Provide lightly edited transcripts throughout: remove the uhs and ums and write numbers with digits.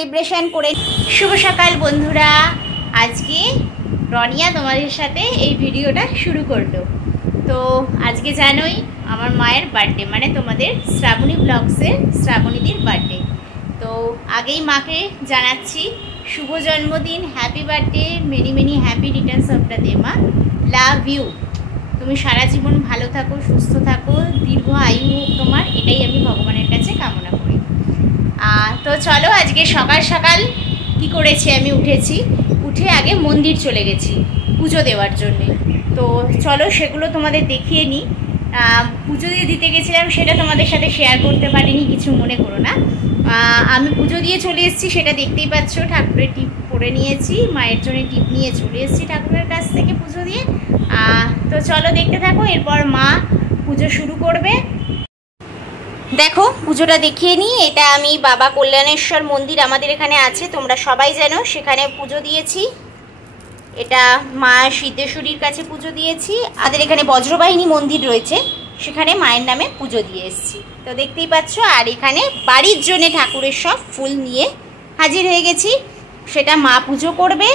Celebration করে। শুভ সকাল বন্ধুরা, আজকে রনিয়া তোমাদের সাথে এই ভিডিওটা শুরু করলো। তো আজকে জানোই আমার মায়ের বার্থডে, মানে তোমাদের শ্রাবণী ব্লগসের শ্রাবণীদির বার্থডে। তো আগেই মাকে জানাচ্ছি শুভ জন্মদিন, happy birthday, many many happy Returns of the day. মা, লাভ ইউ। তুমি সারা জীবন ভালো থাকো, সুস্থ থাকো, দীর্ঘ আয়ু হোক তোমার, এটাই আমি ভগবানের কাছে কামনা করি। তো চলো, আজকে সকাল সকাল কি করেছি, আমি উঠে আগে মন্দির চলে গেছি পুজো দেওয়ার জন্যে। তো চলো সেগুলো তোমাদের দেখিয়ে নিই। পুজো দিয়ে দিতে গেছিলাম, সেটা তোমাদের সাথে শেয়ার করতে পারিনি, কিছু মনে করো না। আমি পুজো দিয়ে চলে এসেছি, সেটা দেখতেই পাচ্ছ। ঠাকুরের টিপ পরে নিয়েছি, মায়ের জন্য টিপ নিয়ে চলে এসেছি ঠাকুরের কাছ থেকে পুজো দিয়ে। তো চলো দেখতে থাকো, এরপর মা পুজো শুরু করবে। দেখো পুজোটা দেখিয়ে নিই। এটা আমি বাবা কল্যাণেশ্বর মন্দির আমাদের এখানে আছে, তোমরা সবাই জানো, সেখানে পুজো দিয়েছি। এটা মা সিদ্ধেশ্বরীর কাছে পুজো দিয়েছি। আমাদের এখানে বজ্রবাহিনী মন্দির রয়েছে, সেখানে মায়ের নামে পুজো দিয়ে এসেছি। তো দেখতেই পাচ্ছ। আর এখানে বাড়ির জন্যে ঠাকুরের সব ফুল নিয়ে হাজির হয়ে গেছি, সেটা মা পুজো করবে।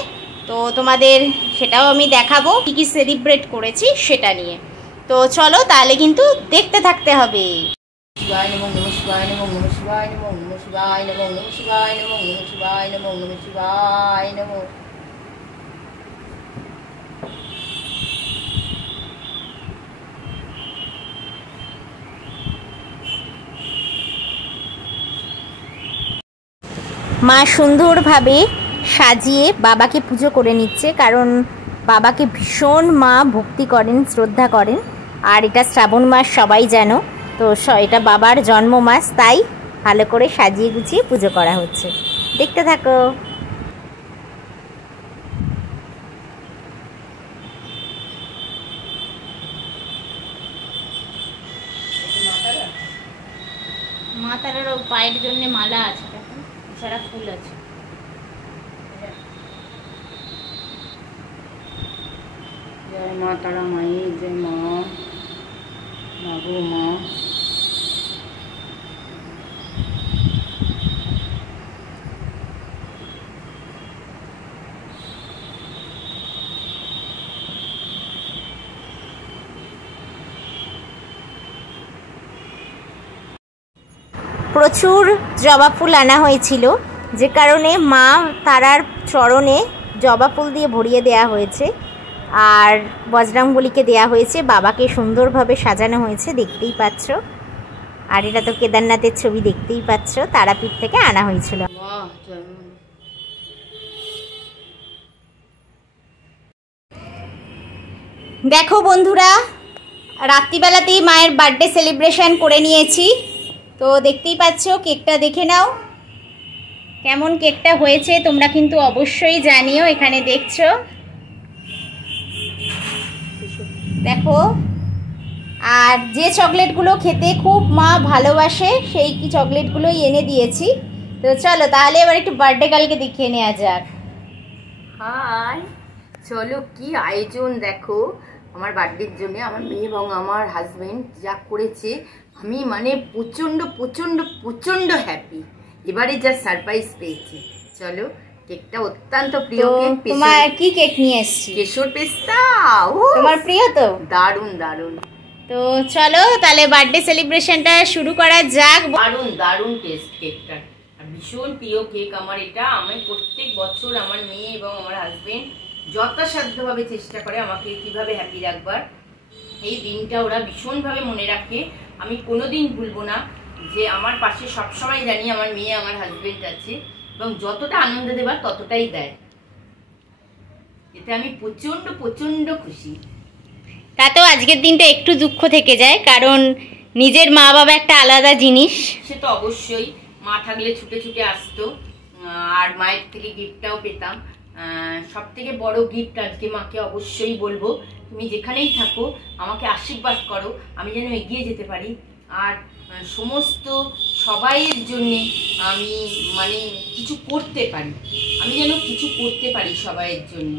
তো তোমাদের সেটাও আমি দেখাবো কী কী সেলিব্রেট করেছি সেটা নিয়ে। তো চলো তাহলে কিন্তু দেখতে থাকতে হবে। শিবায় নমঃ, নমঃ শিবায় নমঃ, নমঃ শিবায় নমঃ, নমঃ শিবায় নমঃ, নমঃ শিবায় নমঃ, নমঃ শিবায় নমঃ, নমঃ শিবায় নমঃ। মা সুন্দরভাবে সাজিয়ে বাবাকে পুজো করে নিচ্ছে, কারণ বাবাকে ভীষণ মা ভক্তি করেন, শ্রদ্ধা করেন। আর এটা শ্রাবণ মাস, সবাই জানো। তো এটা বাবার জন্ম মাস, তাই ভালো করে সাজিয়ে গুছিয়ে পুজো করা হচ্ছে। দেখতে থাকো। মা তারারও পায়ের জন্য মালা আছে, দেখো, এছাড়া ফুল আছে। জয় মা তারা মায়ের, জয় মা, মাগো মা। প্রচুর জবা ফুল আনা হয়েছিল, যে কারণে মা তারার চরণে জবা ফুল দিয়ে ভরিয়ে দেয়া হয়েছে, আর বজরংবলীকে দেয়া হয়েছে। বাবাকে সুন্দরভাবে সাজানো হয়েছে, দেখতেই পাচ্ছ। আর এটা তো কেদারনাথের ছবি, দেখতেই পাচ্ছ, তারাপীঠ থেকে আনা হয়েছিল। দেখো বন্ধুরা, রাত্রিবেলাতেই মায়ের বার্থডে সেলিব্রেশন করে নিয়েছি। তো দেখতেই পাচ্ছ, কেকটা দেখে নাও কেমন কেকটা হয়েছে, তোমরা কিন্তু অবশ্যই জানিও। এখানে দেখছো, দেখো। আর যে চকলেটগুলো খেতে খুব মা ভালোবাসে, সেই কি চকলেটগুলোই এনে দিয়েছি। তো চলো তাহলে এবার একটু বার্থডে গার্লকে দেখিয়ে নেওয়া যাক। হাই, চলো কি আয়োজন দেখো আমার বার্থডের জন্য। আমার মেয়ে এবং আমার হাজবেন্ড যা করেছে, আমি মানে প্রচণ্ড প্রচণ্ড প্রচণ্ড হ্যাপি। এবারে যা সারপ্রাইজ পেয়েছি। চলো, কেকটা অত্যন্ত প্রিয় কেক। তোমার কি কেক নিয়ে এসেছি? কেশর পেস্তা। তোমার প্রিয় তো? দারুণ দারুণ। তো চলো তাহলে বার্থডে সেলিব্রেশনটা শুরু করা যাক। দারুণ দারুণ টেস্ট কেকটার, আর ভীষণ প্রিয় কেক আমার এটা। আমি প্রত্যেক বছর আমার মেয়ে এবং আমার হাজবেন্ড যথাসাধ্যভাবে চেষ্টা করে আমাকে কিভাবে হ্যাপি রাখবার। এই দিনটা ওরা ভীষণভাবে মনে রাখে, আমি কোনোদিন ভুলবো না। যে আমার পাশে সবসময় জানি আমার মেয়ে আমার হাজবেন্ড আছে, এবং যতটা আনন্দ দেবার ততটাই দেয়। এতে আমি প্রচণ্ড প্রচণ্ড খুশি। তাতেও আজকের দিনটা একটু দুঃখ থেকে যায়, কারণ নিজের মা বাবা একটা আলাদা জিনিস। সে তো অবশ্যই, মা থাকলে ছুটে ছুটে আসতো, আর মায়ের থেকে গিফটটাও পেতাম। সব থেকে বড় গিফট আজকে মাকে অবশ্যই বলবো, তুমি যেখানেই থাকো আমাকে আশীর্বাদ করো, আমি যেন এগিয়ে যেতে পারি। আর সমস্ত সবাইয়ের জন্যে আমি মানে কিছু করতে পারি, আমি যেন কিছু করতে পারি সবাইয়ের জন্য।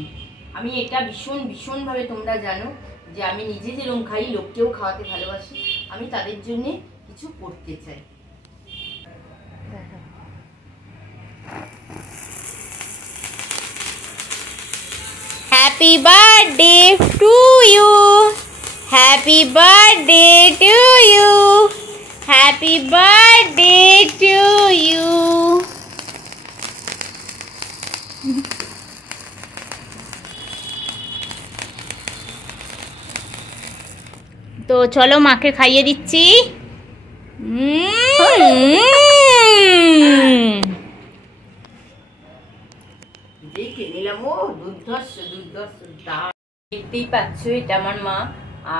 আমি এটা ভীষণ ভীষণভাবে, তোমরা জানো যে আমি নিজে যেরকম খাই, লোককেও খাওয়াতে ভালোবাসি। আমি তাদের জন্যে কিছু করতে চাই। Happy birthday to you, happy birthday to you, happy birthday to you. তো চলো মাকে খাইয়ে দিচ্ছি। দেখে নিলাম, ও দুর্ধর্ষ দুর্ধর্ষ। দেখতেই পাচ্ছ এটা আমার মা।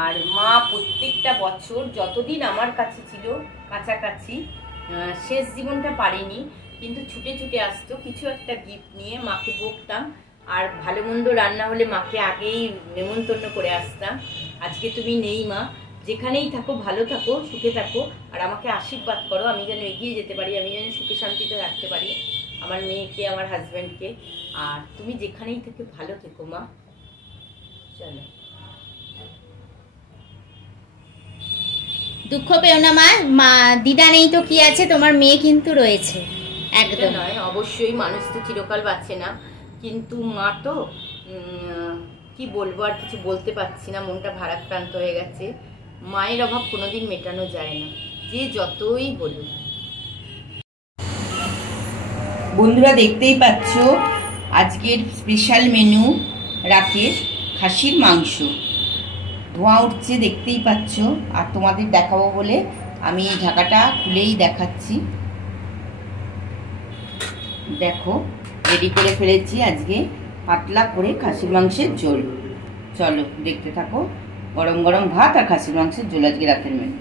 আর মা প্রত্যেকটা বছর যতদিন আমার কাছে ছিল কাছাকাছি, শেষ জীবনটা পারিনি, কিন্তু ছুটে ছুটে আসতো কিছু একটা গিফট নিয়ে। মাকে বকতাম, আর ভালো মন্দ রান্না হলে মাকে আগেই নেমন্তন্ন করে আসতাম। আজকে তুমি নেই মা, যেখানেই থাকো ভালো থাকো, সুখে থাকো, আর আমাকে আশীর্বাদ করো আমি যেন এগিয়ে যেতে পারি, আমি যেন সুখে শান্তিতে রাখতে পারি আমার মেয়েকে, আমার হাজব্যান্ডকে। আর তুমি যেখানেই থেকে ভালো থেকো মা। চলো, দুঃখ পেও না মা, মা দিদা নেই তো কি আছে, তোমার মেয়ে কিন্তু রয়েছে। একদম নয়, অবশ্যই মানুষ তো চিরকাল বাঁচে না, কিন্তু মা তো কি বলবো, আর কিছু বলতে পারছি না, মনটা ভারাক্রান্ত হয়ে গেছে। মায়ের অভাব কোনোদিন মেটানো যায় না, যে যতই বলুক। বন্ধুরা দেখতেই পাচ্ছ আজকের স্পেশাল মেনু রাতের খাসির মাংস। ধোঁয়া উঠছে দেখতেই পাচ্ছ, আর তোমাদের দেখাবো বলে আমি এই ঢাকাটা খুলেই দেখাচ্ছি। দেখো রেডি করে ফেলেছি আজকে পাতলা করে খাসির মাংসের ঝোল। চলো দেখতে থাকো, গরম গরম ভাত আর খাসির মাংসের ঝোল আজকে রাতের মেনু।